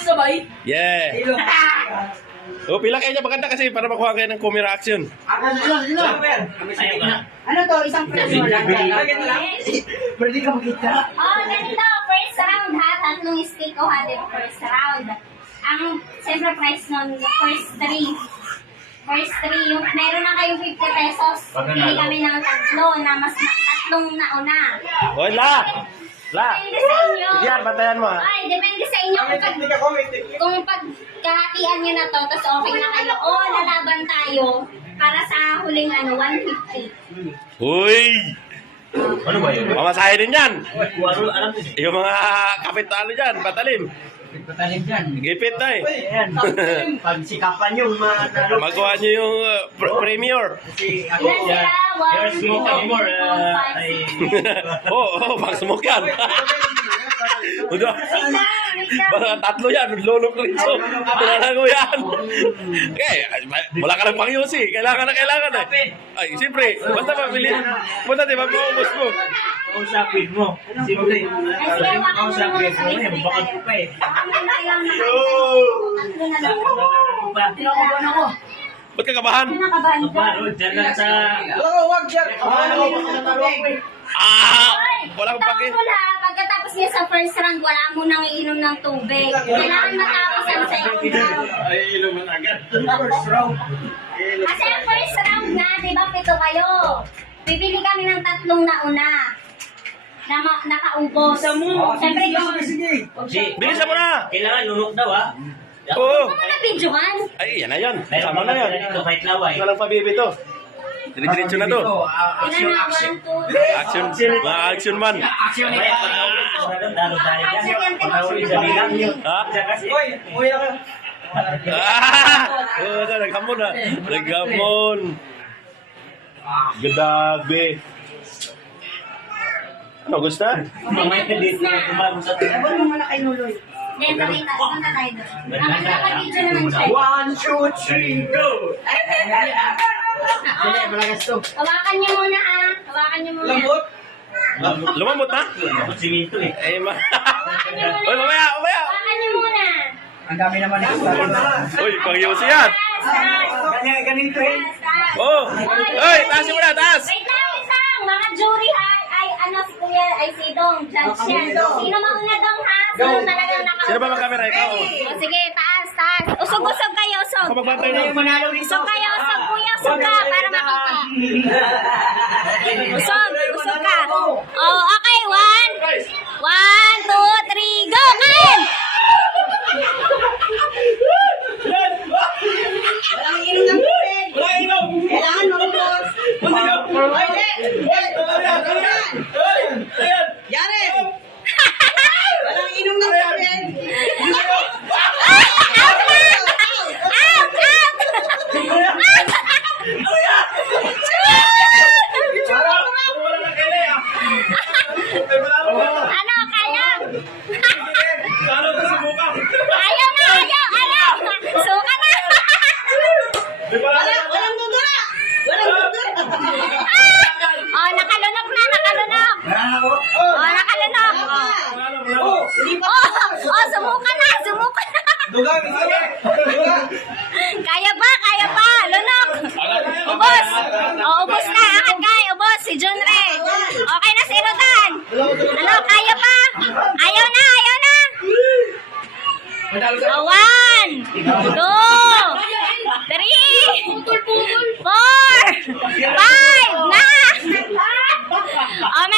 Sabay. Yeah. Oh, pila kayo niya maganda kasi para makuha kayo ng camera action. Ano to? Isang presyo lang. Pwede ka makita. Oh, ganito. First round ha. Tatlong stick o ha. Diba? First round. Ang siyempre price nun, first three. First three. Yung, meron na kayong 50 pesos. Pili kami ng tatlo na mas tatlong nauna. Hoy, La! Depende sa inyo. Yan, bantayan mo ha. Ay, depende sa inyo kung pagkahatian nyo na to, tapos okay na kayo, o lalaban tayo para sa huling 150. Uy! Ano ba yun? Mamasahe din yan. Alam mo Yung mga kapitalo dyan, patalim. Patalim dyan. Gipit na eh. Ayan. Pagsikapan yung mga Magawa nyo yung premier. Kasi ako Ilan sila? you're smoke anymore. Oo, mag-smoke yan. Mga tatlo yan, lulok rin so. Pinalago yan. Okay, wala ka lang pang yusi. Kailangan na eh. Ay, siyempre, basta mabili. Punta di ba, maubos mo. Kausapin mo. Siyempre. Kausapin mo. Bakit ko pa eh. Tinakabahan ako. Ba't ka kabahan? Baro, dyan lang sa... Huwag siya. Wala akong pake. Pagkatapos niya sa first round, wala mo nang iinom ng tubig. Kailangan matapos ang second round. Ay, iluman agad. Kasi ang first round na, di ba, 7 kayo. Pipili kami ng tatlong nauna na nakaubos. Siyempre, Bilisan mo na! Kailangan lunok daw ah. Oo. Ano na videohan? Ay, yan na yan. Sama na yan. Ito, kahit laway. Wala lang pabibi to. Diretso na to. Ilan na? 1, 2, Action, mga action man. Action eh. Talo tayo dyan. Action. Pagkawin sa bilang yun. Ha? Kasi... Oo, naghamon na. Naghamon. Gadabe. Ano, gusto? Mamaya ka dito. Tumago sa tayo. Ano naman na kay Nuloy? Then, pakita. Punta tayo doon. Ang nakapag-video naman siya. 1, 2, 3, go! Hindi, malagas to. Hawakan niyo muna ha. Hawakan niyo muna. Lambot? Lumamot na? Ako siminto eh. Ay, ma... Uy, mamaya! Hawakan niyo muna. Ang dami naman ito. Uy, pang-iusi yan! Ganito eh. Oh! Uy, taasin mo na, taas! Wait lang. Mga jury ha. Ay, ano si Kuya, ay si Dong. Judge yan. Sino mauna Dong ha? Sino talagang nakauna? Sino ba mag-camera? Ikaw? O sige, taas. Usog kayo, usog. Ako magbantay na. Usog kayo, usog kuya, usog ka para makita. Usog ka. Oh, okay, 1, 2, 3, go, Kyle! Walang inom ng tubig. Kailangan marunod. Yari! Walang inom ng tubig. Ano, kaya? Ayaw. Suka na. Walang dudura. Walang dudura. Oh, nakalunok na. Oh, nakalunok. Oh, sumuka na. Kaya pa. Lunok. Ubos. Oh, ubos na. Akan kay, ubos. Si Junre. Okay na si Rodan. Ano, kaya pa? Ayaw na. Oh, 1, 2, 3, 4, 5,